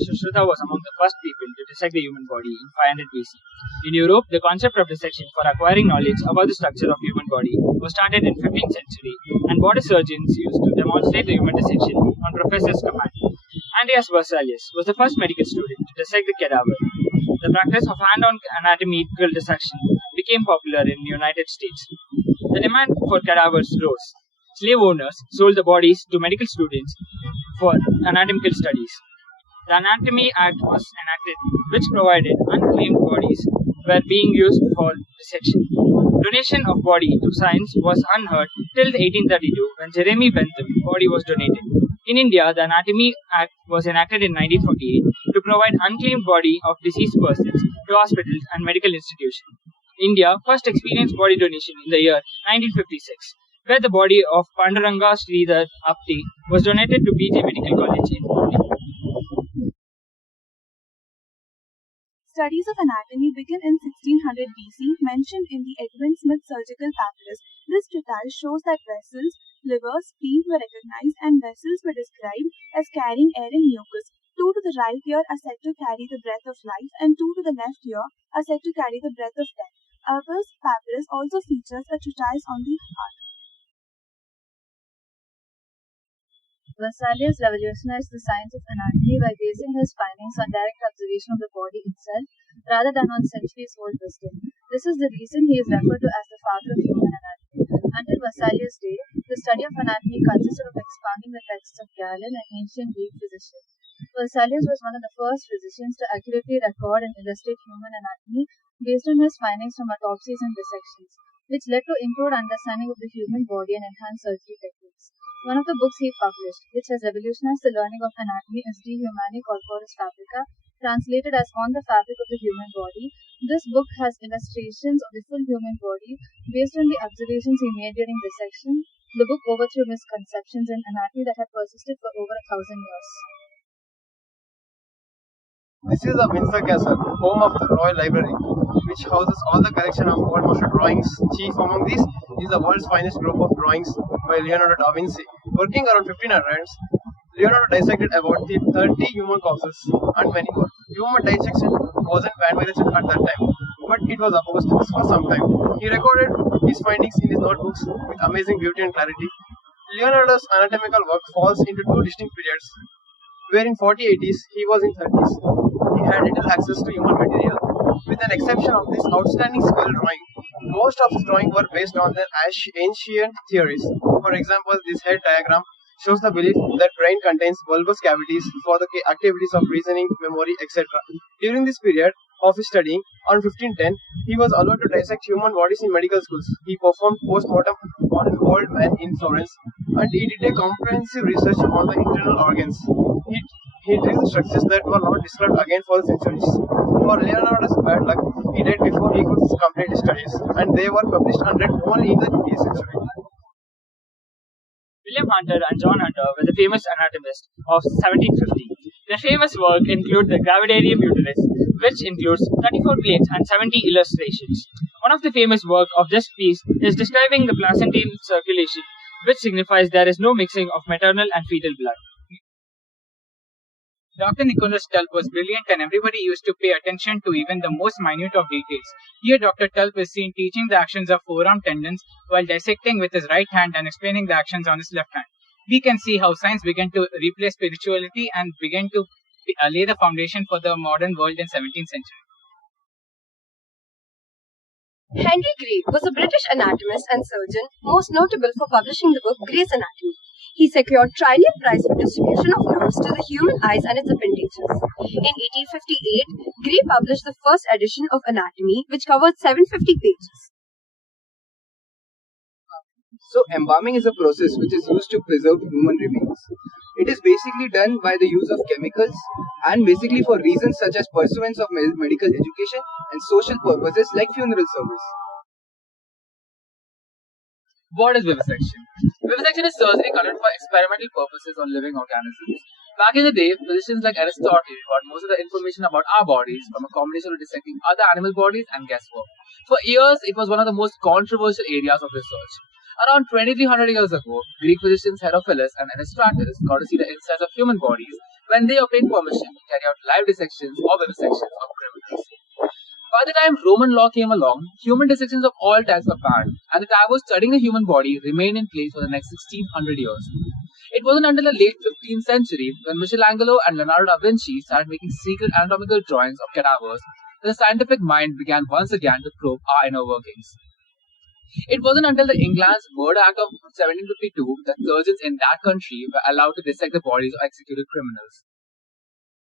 Sushruta was among the first people to dissect the human body in 500 BC. In Europe, the concept of dissection for acquiring knowledge about the structure of human body was started in 15th century, and body surgeons used to demonstrate the human dissection on professors' command. Andreas Berzelius was the first medical student to dissect the cadaver. The practice of hand-on anatomical dissection became popular in the United States. The demand for cadavers rose. Slave owners sold the bodies to medical students for anatomical studies. The Anatomy Act was enacted, which provided unclaimed bodies were being used for dissection. Donation of body to science was unheard till 1832 when Jeremy Bentham's body was donated. In India, the Anatomy Act was enacted in 1948 to provide unclaimed body of deceased persons to hospitals and medical institutions. India first experienced body donation in the year 1956, where the body of Panduranga Sridhar Apte was donated to BJ Medical College in Pune. Studies of anatomy begin in 1600 BC, mentioned in the Edwin Smith Surgical Papyrus. This treatise shows that vessels, livers, spleen were recognized, and vessels were described as carrying air and mucus. Two to the right ear are said to carry the breath of life, and two to the left ear are said to carry the breath of death. Albert's Papyrus also features a treatise on the heart. Berzelius revolutionized the science of anatomy by basing his findings on direct observation of the body itself, rather than on centuries-old wisdom. This is the reason he is referred to as the father of human anatomy. Until Berzelius' day, the study of anatomy consisted of expounding the texts of Galen, an ancient Greek physician. Berzelius was one of the first physicians to accurately record and illustrate human anatomy based on his findings from autopsies and dissections, which led to improved understanding of the human body and enhanced surgery techniques. One of the books he published, which has revolutionized the learning of anatomy, is De Humani Corporis Fabrica, translated as On the Fabric of the Human Body. This book has illustrations of the full human body based on the observations he made during dissection. The book overthrew misconceptions in anatomy that had persisted for over 1,000 years. This is the Windsor Castle, home of the Royal Library, which houses all the collection of world master drawings. Chief among these is the world's finest group of drawings by Leonardo da Vinci. Working around 1500s, Leonardo dissected about 30 human corpses and many more. Human dissection wasn't vandalized at that time, but it was opposed for some time. He recorded his findings in his notebooks with amazing beauty and clarity. Leonardo's anatomical work falls into two distinct periods, where in 4080s he was in 30s. He had little access to human material. With an exception of this outstanding skull drawing, most of his drawings were based on the ancient theories. For example, this head diagram shows the belief that brain contains bulbous cavities for the activities of reasoning, memory, etc. During this period of his studying, on 1510, he was allowed to dissect human bodies in medical schools. He performed post-mortem on an old man in Florence, and he did a comprehensive research on the internal organs. He drew structures that were not described again for centuries. For Leonardo's bad luck, he died before he could complete his studies, and they were published and read only in the 20th century. William Hunter and John Hunter were the famous anatomists of 1750. Their famous work include the Gravidarium Uteris, which includes 34 plates and 70 illustrations. One of the famous work of this piece is describing the placental circulation, which signifies there is no mixing of maternal and fetal blood. Dr. Nicholas Tulp was brilliant, and everybody used to pay attention to even the most minute of details. Here Dr. Tulp is seen teaching the actions of forearm tendons while dissecting with his right hand and explaining the actions on his left hand. We can see how science began to replace spirituality and began to lay the foundation for the modern world in 17th century. Henry Gray was a British anatomist and surgeon, most notable for publishing the book Gray's Anatomy. He secured Triennial Prize for distribution of nerves to the human eyes and its appendages. In 1858, Gray published the first edition of Anatomy, which covered 750 pages. So, embalming is a process which is used to preserve human remains. It is basically done by the use of chemicals and basically for reasons such as pursuance of medical education and social purposes like funeral service. What is vivisection? Vivisection is surgery conducted for experimental purposes on living organisms. Back in the day, physicians like Aristotle got most of the information about our bodies from a combination of dissecting other animal bodies and guesswork. For years, it was one of the most controversial areas of research. Around 2300 years ago, Greek physicians Herophilus and Aristotle got to see the insides of human bodies when they obtained permission to carry out live dissections or vivisections of criminals. By the time Roman law came along, human dissections of all types were banned, and the taboo studying the human body remained in place for the next 1600 years. It wasn't until the late 15th century when Michelangelo and Leonardo da Vinci started making secret anatomical drawings of cadavers that the scientific mind began once again to probe our inner workings. It wasn't until the England's Murder Act of 1752 that surgeons in that country were allowed to dissect the bodies of executed criminals.